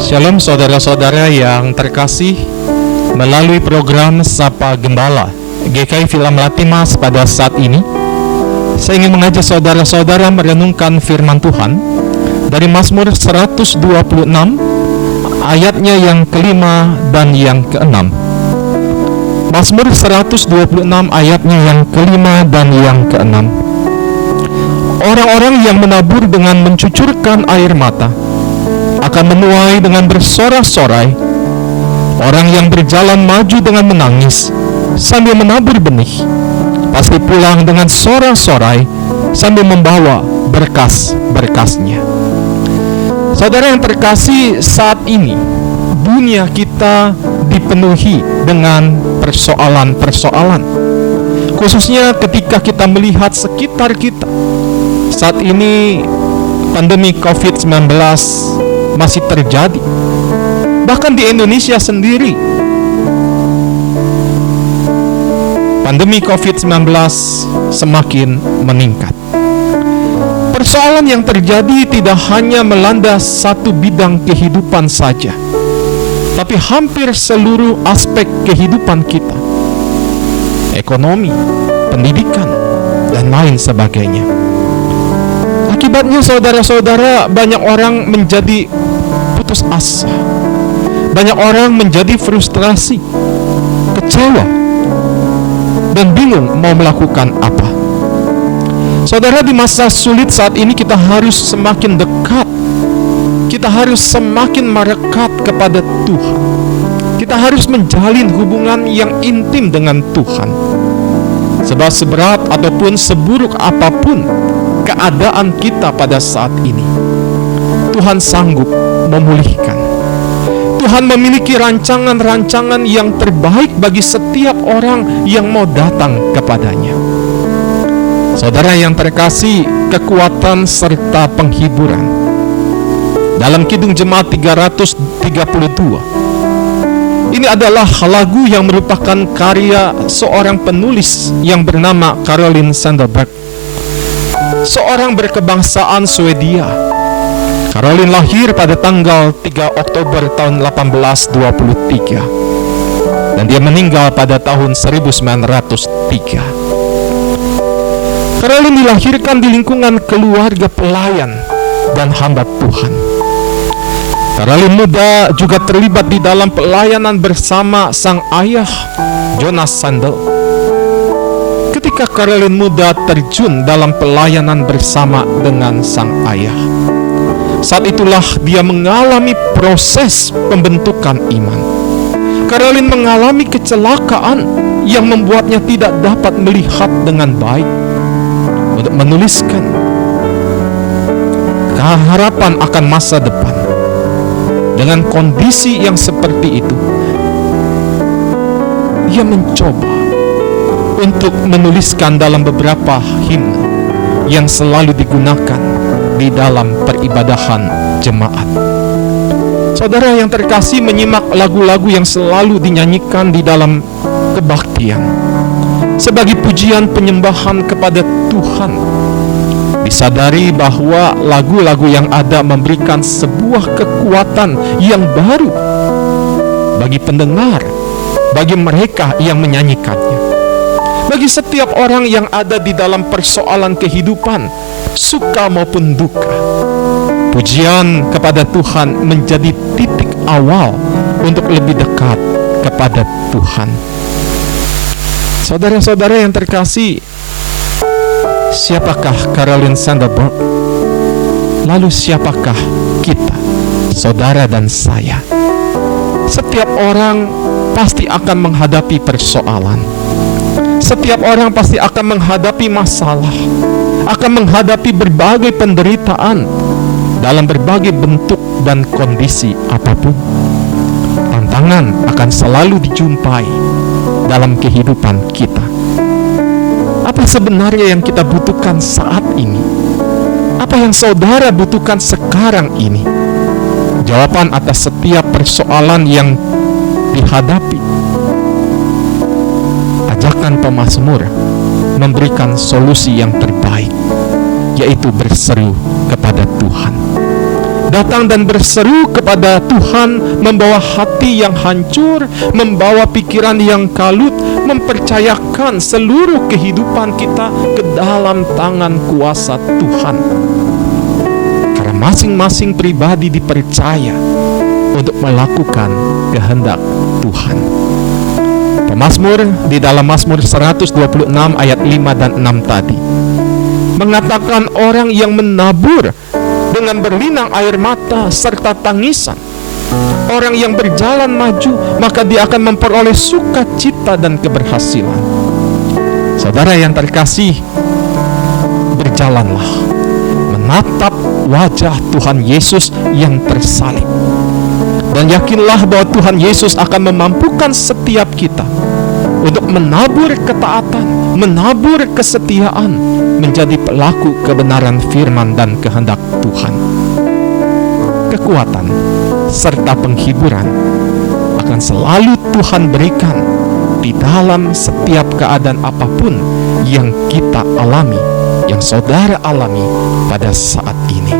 Shalom saudara-saudara yang terkasih, melalui program Sapa Gembala GKI Film Latimas pada saat ini, saya ingin mengajak saudara-saudara merenungkan firman Tuhan dari Mazmur 126 ayatnya yang kelima dan yang keenam. Mazmur 126 ayatnya yang kelima dan yang keenam. Orang-orang yang menabur dengan mencucurkan air mata akan menuai dengan bersorak-sorai. Orang yang berjalan maju dengan menangis sambil menabur benih pasti pulang dengan sorak-sorai sambil membawa berkas-berkasnya. Saudara yang terkasih, saat ini dunia kita dipenuhi dengan persoalan-persoalan, khususnya ketika kita melihat sekitar kita. Saat ini pandemi COVID-19 masih terjadi. Bahkan di Indonesia sendiri, pandemi COVID-19 semakin meningkat. Persoalan yang terjadi tidak hanya melanda satu bidang kehidupan saja, tapi hampir seluruh aspek kehidupan kita. Ekonomi, pendidikan, dan lain sebagainya. Akibatnya saudara-saudara, banyak orang menjadi putus asa. Banyak orang menjadi frustrasi, kecewa, dan bingung mau melakukan apa. Saudara, di masa sulit saat ini kita harus semakin dekat. Kita harus semakin merekat kepada Tuhan. Kita harus menjalin hubungan yang intim dengan Tuhan. Sebab seberat ataupun seburuk apapun keadaan kita pada saat ini, Tuhan sanggup memulihkan. Tuhan memiliki rancangan-rancangan yang terbaik bagi setiap orang yang mau datang kepadanya. Saudara yang terkasih, kekuatan serta penghiburan. Dalam Kidung Jemaat 332, ini adalah lagu yang merupakan karya seorang penulis yang bernama Caroline Sandberg, seorang berkebangsaan Swedia. Caroline lahir pada tanggal 3 Oktober tahun 1823 dan dia meninggal pada tahun 1903. Caroline dilahirkan di lingkungan keluarga pelayan dan hamba Tuhan. Caroline muda juga terlibat di dalam pelayanan bersama sang ayah, Jonas Sandel. Ketika Caroline muda terjun dalam pelayanan bersama dengan sang ayah, saat itulah dia mengalami proses pembentukan iman. Caroline mengalami kecelakaan yang membuatnya tidak dapat melihat dengan baik untuk menuliskan keharapan akan masa depan. Dengan kondisi yang seperti itu, ia mencoba untuk menuliskan dalam beberapa himne yang selalu digunakan di dalam peribadahan jemaat. Saudara yang terkasih, menyimak lagu-lagu yang selalu dinyanyikan di dalam kebaktian sebagai pujian penyembahan kepada Tuhan, disadari bahwa lagu-lagu yang ada memberikan sebuah kekuatan yang baru bagi pendengar, bagi mereka yang menyanyikannya. Bagi setiap orang yang ada di dalam persoalan kehidupan, suka maupun duka, pujian kepada Tuhan menjadi titik awal untuk lebih dekat kepada Tuhan. Saudara-saudara yang terkasih, siapakah Caroline Sandberg? Lalu siapakah kita, saudara dan saya? Setiap orang pasti akan menghadapi persoalan. Setiap orang pasti akan menghadapi masalah, akan menghadapi berbagai penderitaan dalam berbagai bentuk dan kondisi apapun. Tantangan akan selalu dijumpai dalam kehidupan kita. Apa sebenarnya yang kita butuhkan saat ini? Apa yang saudara butuhkan sekarang ini? Jawaban atas setiap persoalan yang dihadapi, ajakan pemazmur memberikan solusi yang terbaik, yaitu berseru kepada Tuhan. datang dan berseru kepada Tuhan, membawa hati yang hancur, membawa pikiran yang kalut, mempercayakan seluruh kehidupan kita ke dalam tangan kuasa Tuhan. Karena masing-masing pribadi dipercaya untuk melakukan kehendak Tuhan. Pemazmur di dalam Mazmur 126 ayat 5 dan 6 tadi mengatakan orang yang menabur dengan berlinang air mata serta tangisan, orang yang berjalan maju, maka dia akan memperoleh sukacita dan keberhasilan. Saudara yang terkasih, berjalanlah menatap wajah Tuhan Yesus yang tersalib, dan yakinlah bahwa Tuhan Yesus akan memampukan setiap kita untuk menabur ketaatan, menabur kesetiaan, menjadi pelaku kebenaran firman dan kehendak Tuhan. Kekuatan serta penghiburan akan selalu Tuhan berikan di dalam setiap keadaan apapun yang kita alami, yang saudara alami pada saat ini.